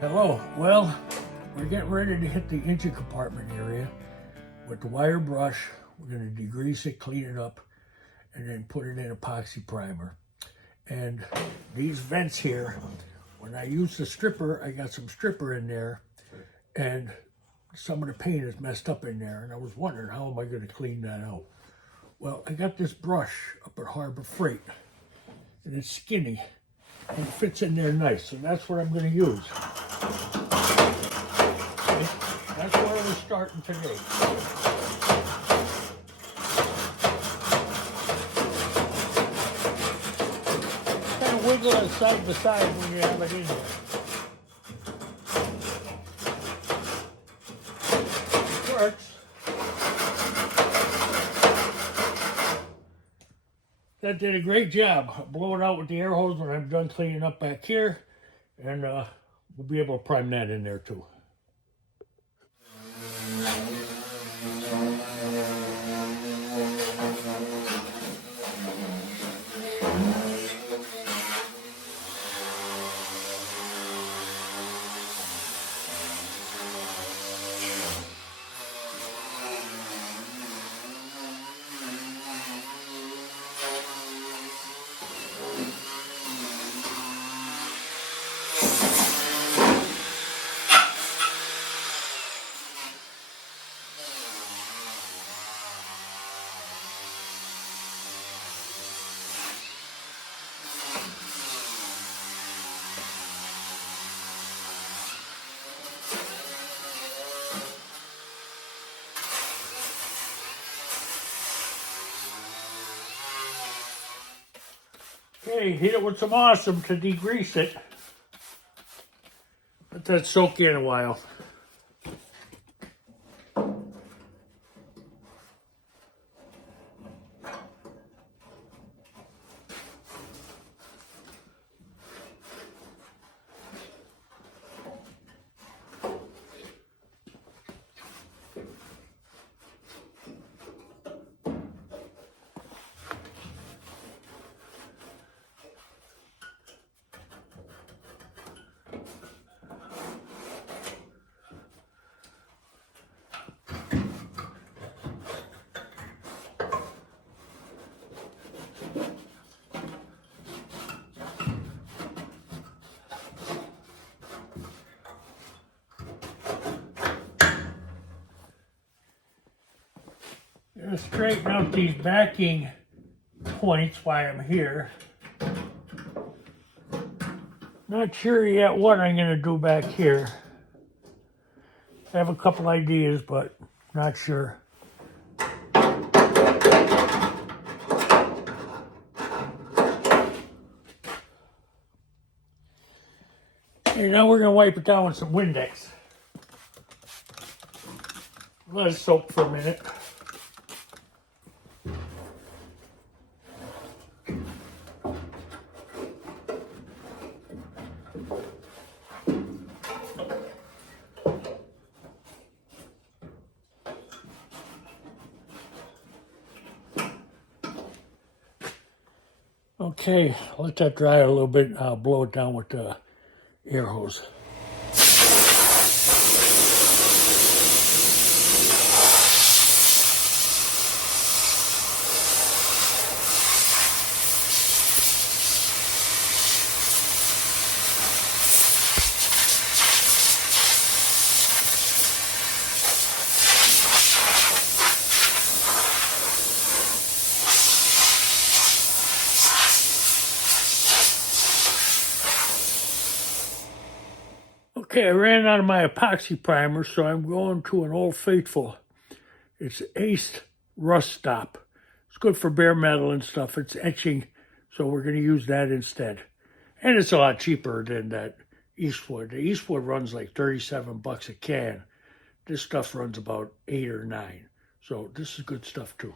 Hello. Well, we're getting ready to hit the engine compartment area with the wire brush. We're going to degrease it, clean it up, and then put it in epoxy primer. And these vents here, when I use the stripper, I got some stripper in there, and some of the paint is messed up in there, and I was wondering, how am I going to clean that out? Well, I got this brush up at Harbor Freight, and it's skinny, and it fits in there nice, so that's what I'm going to use. Okay? That's where we're starting today. Kind of wiggle it side to side when you have it in there. It works. That did a great job. I'll blow it out with the air hose when I'm done cleaning up back here, and we'll be able to prime that in there too. Okay, hit it with some awesome to degrease it. Let that soak in a while. Gonna straighten out these backing points while I'm here. Not sure yet what I'm gonna do back here. I have a couple ideas, but not sure. Okay, now we're gonna wipe it down with some Windex. Let it soak for a minute. Okay, let that dry a little bit. I'll blow it down with the air hose. Okay, I ran out of my epoxy primer, so I'm going to an Old Faithful. It's Ace Rust Stop. It's good for bare metal and stuff. It's etching, so we're going to use that instead. And it's a lot cheaper than that Eastwood. The Eastwood runs like 37 bucks a can. This stuff runs about 8 or 9. So this is good stuff too.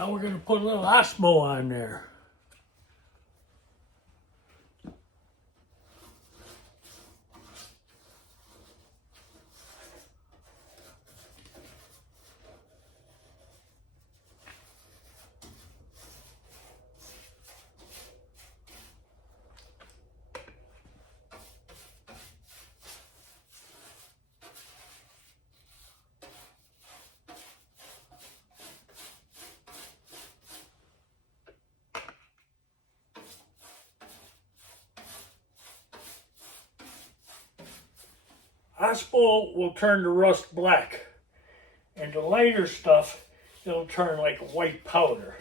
Now we're going to put a little Osmo on there. Osmo will turn the rust black, and the lighter stuff, it'll turn like white powder.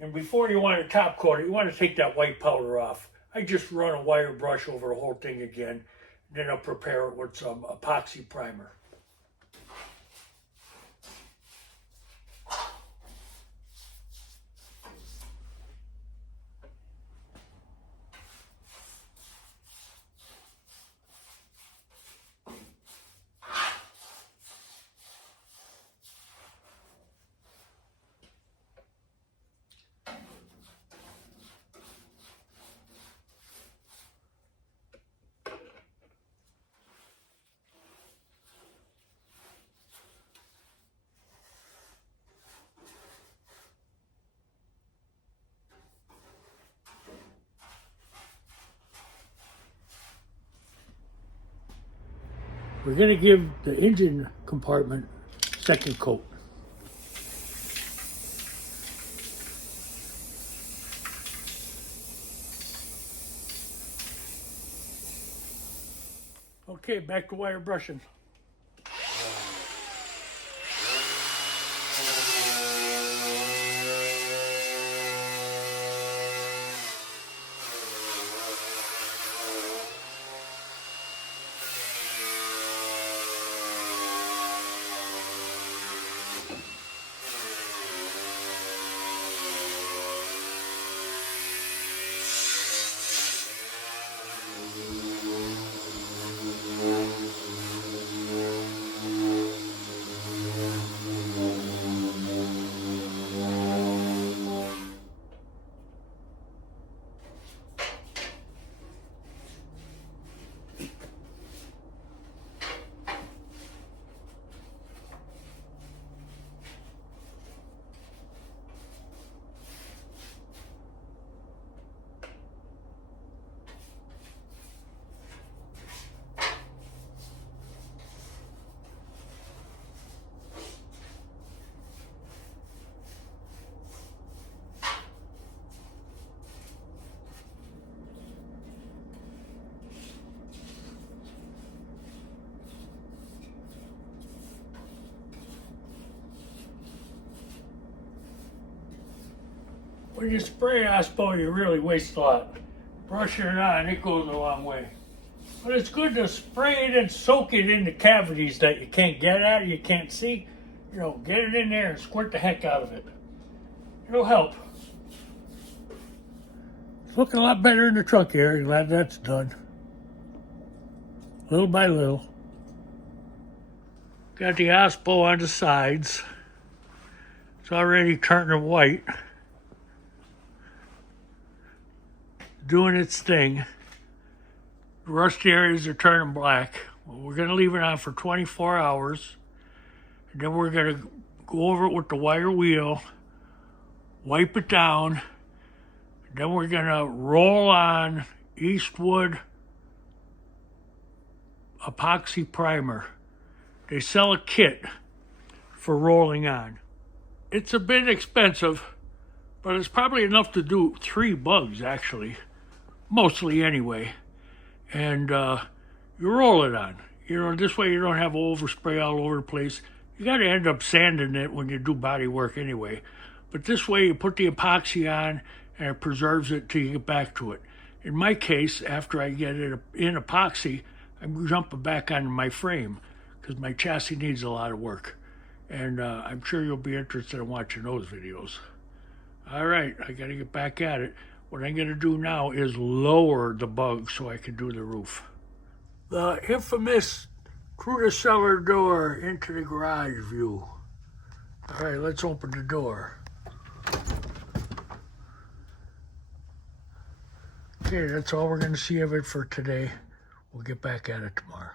And before you want to top coat it, you want to take that white powder off. I just run a wire brush over the whole thing again, then I'll prepare it with some epoxy primer. We're going to give the engine compartment second coat. Okay, back to wire brushing. When you spray Osmo, you really waste a lot. Brushing it on, it goes a long way. But it's good to spray it and soak it in the cavities that you can't get at, you can't see. You know, get it in there and squirt the heck out of it. It'll help. It's looking a lot better in the trunk area. Glad that's done. Little by little. Got the Osmo on the sides. It's already turning white. Doing its thing. The rusty areas are turning black. Well, we're going to leave it on for 24 hours. And then we're going to go over it with the wire wheel, wipe it down. And then we're going to roll on Eastwood epoxy primer. They sell a kit for rolling on. It's a bit expensive, but it's probably enough to do 3 bugs actually. Mostly anyway. And you roll it on. You know, this way you don't have overspray all over the place. You got to end up sanding it when you do body work anyway. But this way you put the epoxy on and it preserves it till you get back to it. In my case, after I get it in epoxy, I'm jumping back onto my frame because my chassis needs a lot of work. And I'm sure you'll be interested in watching those videos. All right, I got to get back at it. What I'm going to do now is lower the bug so I can do the roof. The infamous through the cellar door into the garage view. All right, let's open the door. Okay, that's all we're going to see of it for today. We'll get back at it tomorrow.